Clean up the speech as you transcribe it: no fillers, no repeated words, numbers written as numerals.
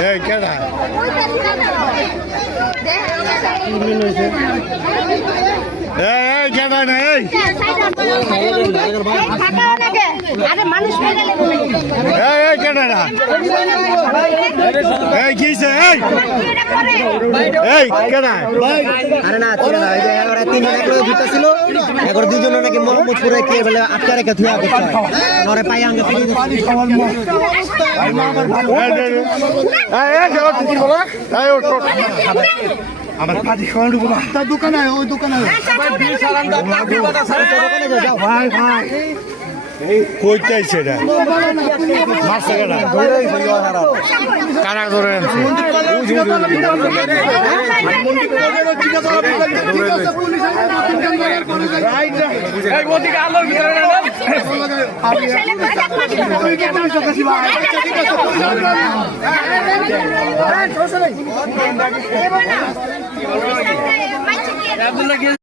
এই কেডা এই কেডা না এই এই কেডা না এই কিছে এই কেডা আরে না ওরা তিনজন এক লগে ঘুরতেছিল এখন দুজনে নাকি মোহাম্মদপুরে কে বলে আটকা রেখে ধুয়া করতে ওরে পাই আঙ্গে আমার কাজে খাওয়া ঢুকবো তার দোকানে ওই দোকানে ভাই ভাই কইতেছে এটা মারছে কেডা কারা ধরে আনছে